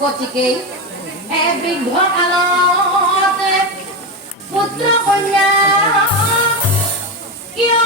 গতিকে বৃদ্ধ কালত পুত্ৰ কন্যা কিয়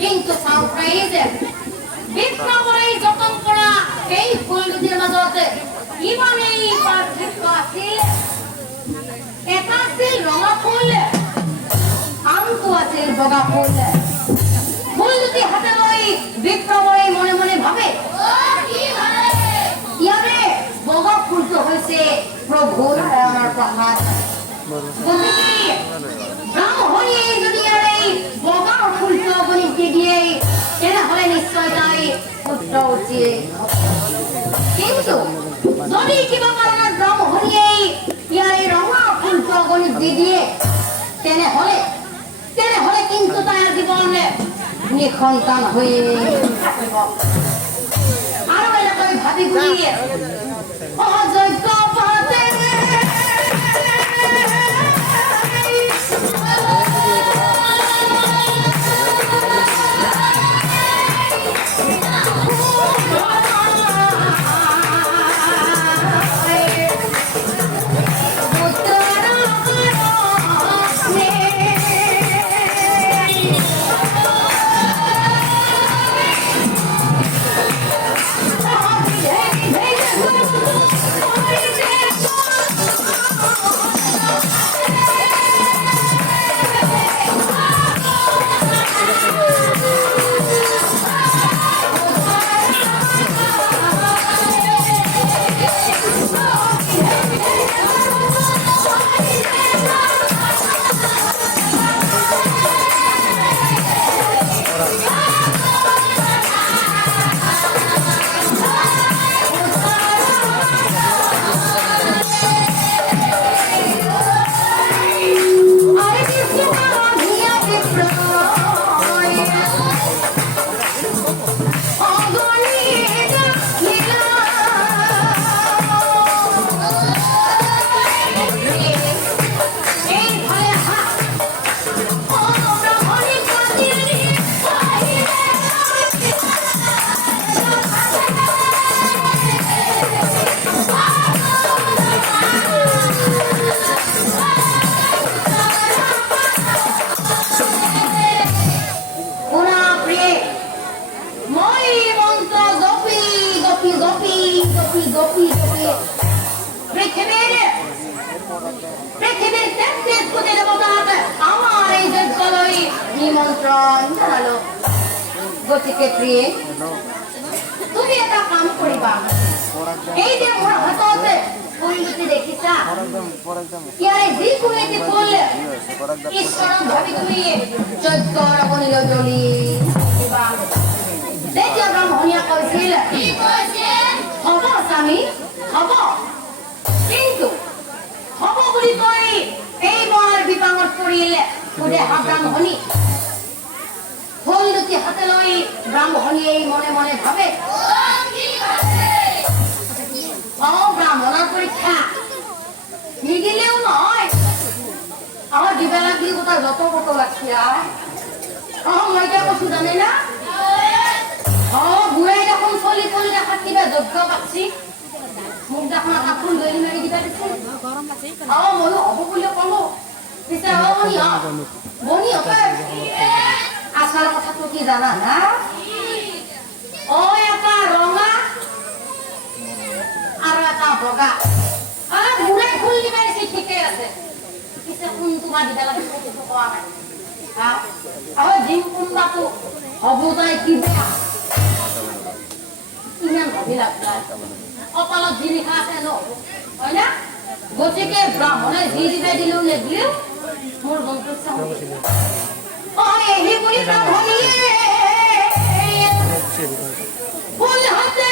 কিন্তু সারপ্রাইজ বিপ্লবী যতন করা এই ফুলগুলির মাজতে ইমানেই পার্থক্য আছিল এটা আছিল ৰঙা ফুল আনটো আছিল বগা ফুল ফুলটি হাতে লৈ বিপ্লবী মনে মনে ভাবে ইয়াৰে বগা ফুলটো হৈছে প্ৰভু নাৰায়ণৰ প্ৰসাদ ব্ৰাহ্মণীয়ে যদি ইয়াৰে বগা ফুলটো গণিত দি দিয়ে তেনেহ'লে নিশ্চয় তাই পুত্ৰ উঠিয়ে কিন্তু যদি কিবা কাৰণত ব্ৰাহ্মণীয়ে ইয়াৰে ৰঙা ফুলটো গণিত দি দিয়ে তেনেহ'লে কিন্তু তাইৰ জীৱন নিসন্তান হৈয়ে থাকিব আৰু এনেকৈ ভাবি ঘূৰি অযোগ্য পাতে গতিকে প্ৰিয়ে তুমি এটা কাম কৰিবা এই যে মোৰ হাততে ফুলগুটি দেখিছা ইয়াৰে যিকোনো এটি ফুল ঈশ্বৰক ভাবি তুমি যজ্ঞ অগ্নিলৈ জ্বলি দিবা তেতিয়া ব্ৰাহ্মণীয়ে কৈছিল কি কৈছে হ'ব স্বামী হ'ব কিন্তু হ'ব বুলি কৈ এই মহাৰ বিপাঙত পৰিলে সুধে ব্ৰাহ্মণী ফুলগুটি হাতে লৈ ব্ৰাহ্মণীয়ে মনে মনে ভাবে ব্রাহ্মণের পরীক্ষা নিদিলেও নয় আমার দিবে লাগলি কোথায় যত কত লাগছে মই এটা কছু জানে না বুড়াই যখন চলি চলি দেখাত কিবা যজ্ঞ পাচ্ছি মোক দেখোন এটা ফুল ধৰি মাৰি দিবা দিছে ময়ো হ'ব বুলি কলো পিছে বনি আচল কথাটো কি জানা না এটা ৰঙা আৰু এটা বগা বুঢ়াই ফুল দিবা দিছে ঠিকে আছে পিছে কোন তোমাৰ দিবা লাগিছে সেইটো কোৱা নাই জিম কোনবাটো হ'ব যায় কি বেয়া ইমান ভাবি লাভ নাই কপালত যি লিখা আছে নহ'ব হয় না গতিকে ব্ৰাহ্মণে যি দিবা দিলেও নেদিলেও মোৰ মনটো চাওঁ এই বুলি ব্ৰাহ্মণীয়ে ফুল হাতে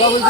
ভুল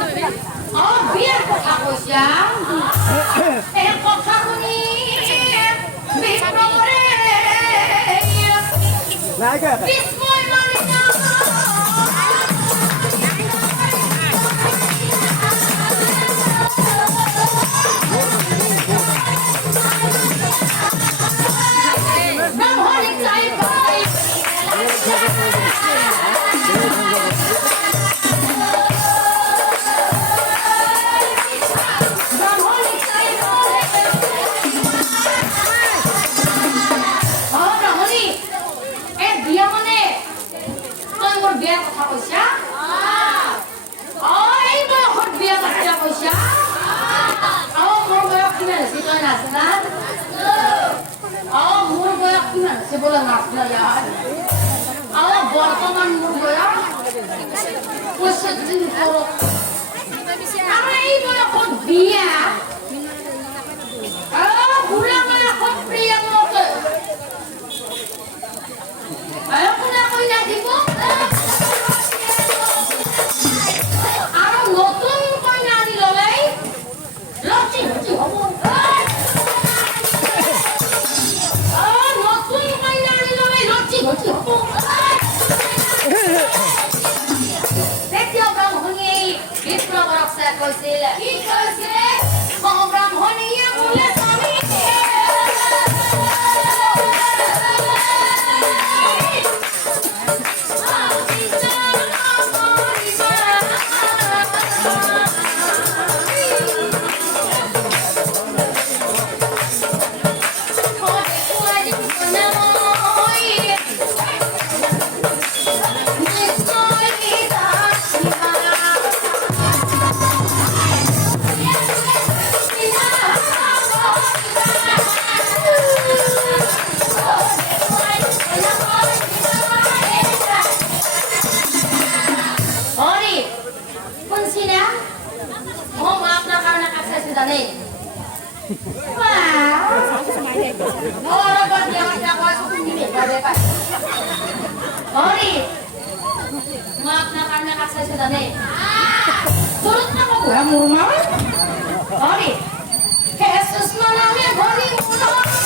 করিলা বিয়ার কথা কইছা এই কথা শুনি বিপ্রবরে বিস্ময় মানিনা ব্রাহ্মণিক চাই ভাই बोला नाचना यार आला बर्तमान मुड़ गया कुछ दिन करो अरे ये बोला खुद बिया बुरा माला खुद प्रिय mock ayo kuna koy na dibo aro notun koy na ni lolay lochi hobo notun koy na ni lolay lochi hobo দেখো ব্রাহ্মণী বিপ্লবরক্ষা কইছিল কি কইছিল ও ব্রাহ্মণী বলে স্বামী maaf na karena kaksa sudah nih. Turut nama gue murmur. Ori, Jesus maname bori murmur.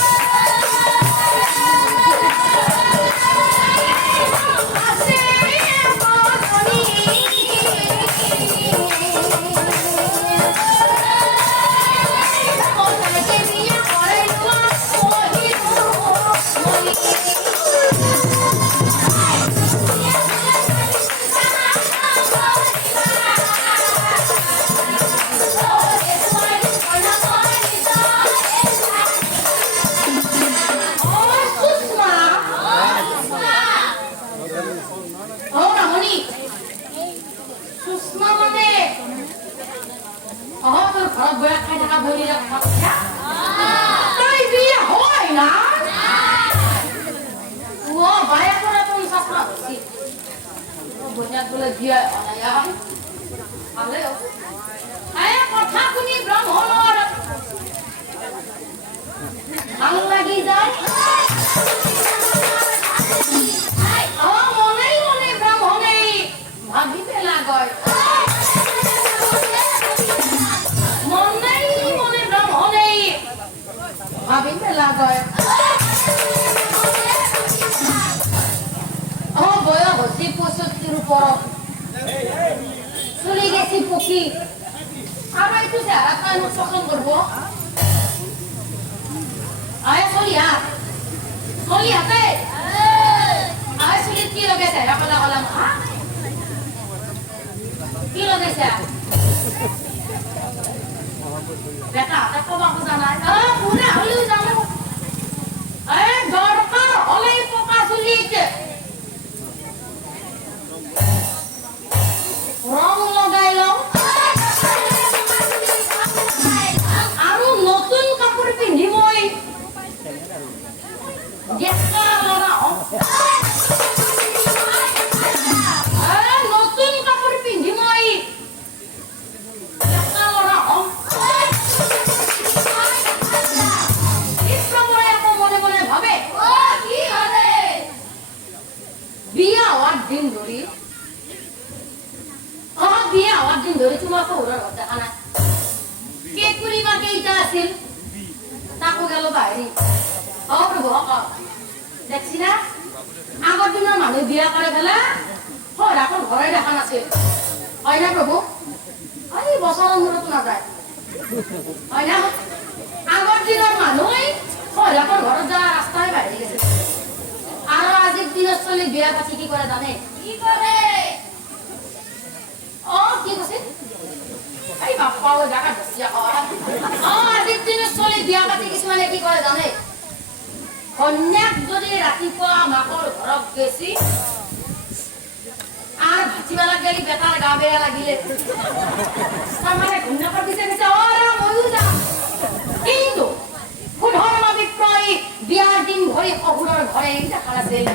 আছিল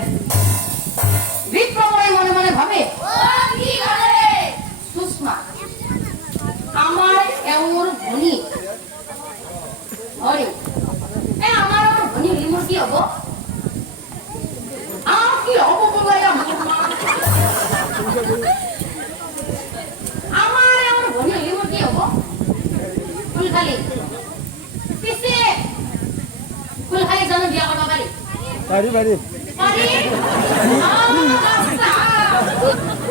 বিপ্ৰমৰে মনে মনে ভাবে সুষমা আমাৰ এওঁৰ ভনী হৰি আমাৰ ভনী হলি মোৰ কি হব কি হব আমার এমন ভনি হলি মোর কি হব ফুলখালি পিছে ফুলখালি জানো বিয়া করবা পারি পারি পারি পারি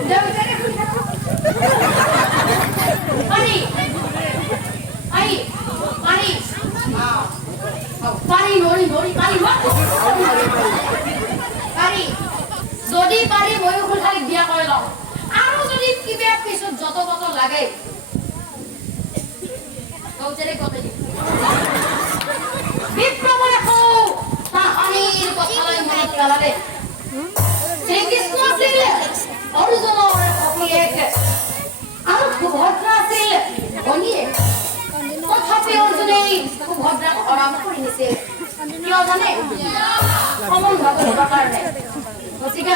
দেবতারে পারি পারি পারি পারি নড়ি নড়ি পারি পারি যদি পারি মই ফুলখালি বিয়া করে লও আৰু যদি কিবা পিছত যত কত লাগে কৌচরে কত দি বিপ্রময় হো তাহানির কথালৈ মনত পেলালে শ্রীকৃষ্ণ আছিল অৰ্জুনৰ সখীয়েক আৰু সুভদ্ৰা আছিল ভনীয়েক তথাপি অৰ্জুনে সুভদ্ৰাক আৰাম কৰি নিছিল কিয় জানে সমন ভাগৰ কাৰণে গতিকে